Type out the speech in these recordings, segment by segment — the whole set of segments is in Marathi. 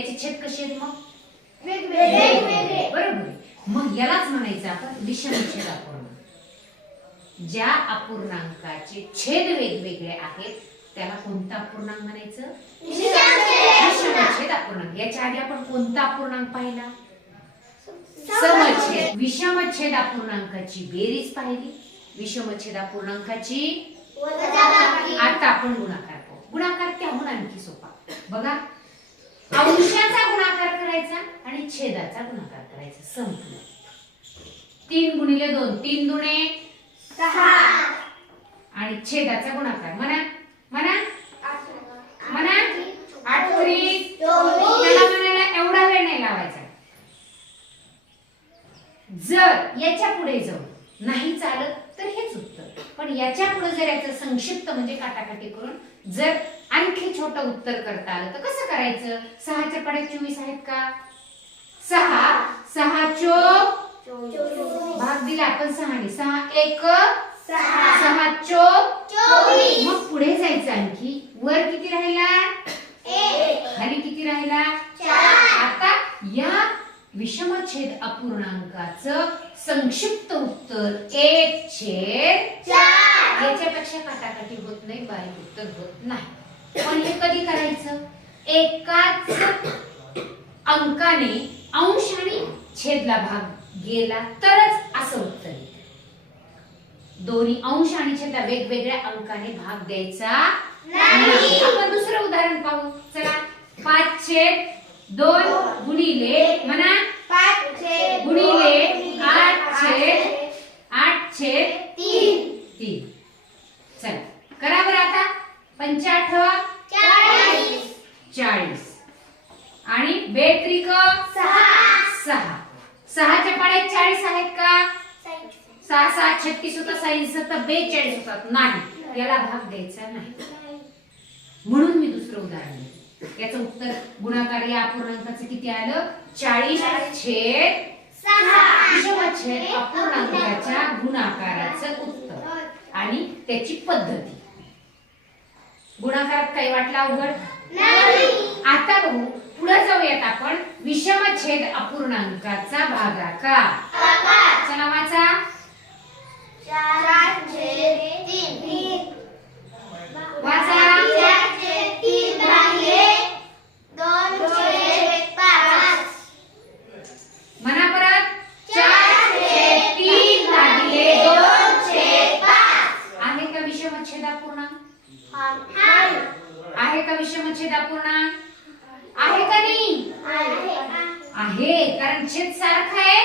याचे छेद कसे आहेत मग वेगवेगळे, बरोबर. मग यालाच म्हणायचं आपण विषमछेद अपूर्णांक. ज्या अपूर्णांकाचे छेद वेगवेगळे आहेत त्याला कोणता अपूर्णांक म्हणायचं? विषमछेद अपूर्णांक. याच्या आधी आपण कोणता अपूर्णांक पाहिला? समछेद. विषमछेद अपूर्णांकाची बेरीज पाहिली, विषमछेद अपूर्णांकाची आता आपण गुणाकार पाहू. गुणाकार त्याहून आणखी सोपा. बघा, अंशाचा गुणाकार करायचा आणि छेदाचा गुणाकार करायचा. संपलं. 3 गुणिले 2 3 दुणे 6 आणि छेदाचा गुणाकार म्हणा म्हणा म्हणा 8 त्रिक 24. त्याला म्हणायला एवढा वेळ नाही लावायचा. जर याच्या पुढे जाऊ नाही चालत तर हेच उत्तर, पण याच्या पुढे जर याचं संक्षिप्त म्हणजे काटाकाटी करून जर आणखी छोटं उत्तर करता आलं तर कसं करायचं? 6 च्या पाड्यात 24 आहेत का? 6 चोक भाग दिला आपण 6 ने. 6 एक 6 चोक 24. मग पुढे जायचं आणखी. वर किती राहिला? 1. खाली किती राहिला? 4. आता या विषमछेद अपूर्णांकाचं संक्षिप्त उत्तर 1/4. याच्यापेक्षा काटाकाटी होत नाही, बारीक उत्तर होत नाही. पण हे कधी करायचं? एकाच अंकाने अंश आणि छेदला भाग गेला तरच असं उत्तर येतं. दोन्ही अंश आणि छेदला वेगवेगळ्या अंकाने भाग द्यायचा नाही. आपण दुसरं उदाहरण पाहू. चला, 5/2 गुणिले म्हणा 5 गुणिले 8/3. चला करा बरं आता. 5 40 आणि 2 त्रिक 6. 6 च्या पाड्यात 40 आहेत का? 6 36 होता, 42 होतात. नाही, याला भाग द्यायचा नाही. म्हणून मी दुसरं उदाहरण देते. याचं उत्तर गुणाकार या अपूर्णांकाचं किती आलं? 40/6. विषमछेद अपूर्णांकाच्या गुणाकाराचं उत्तर आणि त्याची पद्धती. गुणाकारात काही वाटलं अवघड? आता बघू, पुढे जाऊयात आपण. विषमछेद अपूर्णांकाचा भागाकार. चला वाचा. 4/3 वाचा. 4/3 भागिले 2/5 म्हणा परत. 4/3 भागिले 2/5 आहे का विषमछेद अपूर्णांक? आहे का विषमछेद अपूर्णांक? आहे का नाही? आहे, कारण छेद सारखा आहे.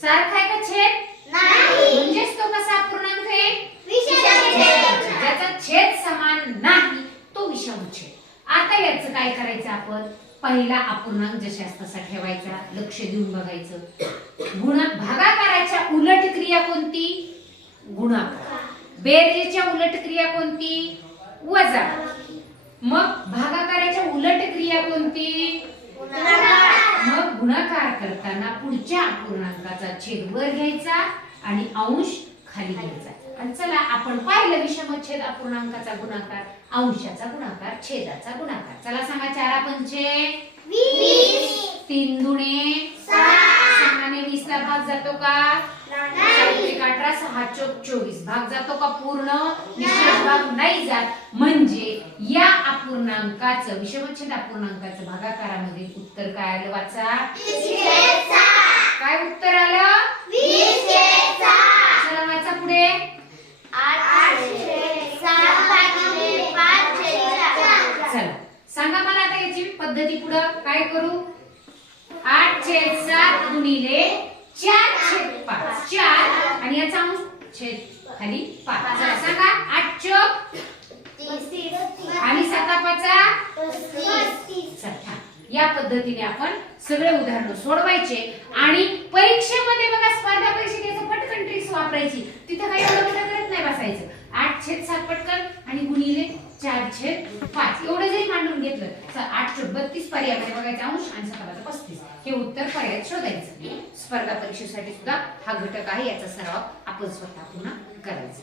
सारखा आहे का छेद? नाही. म्हणजेच तो कसा अपूर्णांक आहे? ज्याचा छेद समान नाही तो विषमछेद. आता याचं काय करायचं आपण? पहिला अपूर्णांक जशास तसा ठेवायचा, लक्ष देऊन बघायचं. भागाकाराच्या उलट क्रिया कोणती? गुणाकार. बेरजेच्या उलट क्रिया कोणती? वजा. मग भागाकाराच्या उलट क्रिया कोणती? मग गुणाकार करताना पुढच्या अपूर्णांकाचा छेद वर घ्यायचा आणि अंश खाली घ्यायचा. आणि चला आपण पाहिलं विषमछेद अपूर्णांकाचा गुणाकार, अंशाचा गुणाकार, छेदाचा गुणाकार. चला सांगा. 4 पंचे 20. 3 दुणे 6 ने 20 ला भाग जातो का? 18 6 चोक 24 भाग जातो का पूर्ण? निश्चित भाग नाही जात. म्हणजे या अपूर्णांकाचं विषमछेद अपूर्णांकाचं भागाकारामध्ये उत्तर काय आलं? वाचा. काय उत्तर आलं? 20/6. चला वाचा पुढे. 8/7 चला सांगा मला आता याची पद्धती पुढे काय करू? 8/7 गुणिले 4/5 4 आणि याचा अंश छेद खाली 5. चला सांगा. 8 चोक 30 आणि 7 35. चला या पद्धतीने आपण सगळे उदाहरण सोडवायचे आणि परीक्षेमध्ये बघा स्पर्धा परीक्षेत याचं पटकन ट्रिक्स वापरायची. तिथे काही एवढं करत नाही बसायचं. 8/7 पटकन आणि गुणिले 4/5 एवढं जरी मांडून घेतलं तर 8 चोक 32 पर्यायामध्ये बघायचा अंश आणि 7 35 हे उत्तर पर्यायात शोधायचं. स्पर्धा परीक्षेसाठी सुद्धा हा घटक आहे, याचा सराव आपण स्वतः पुन्हा करायचा.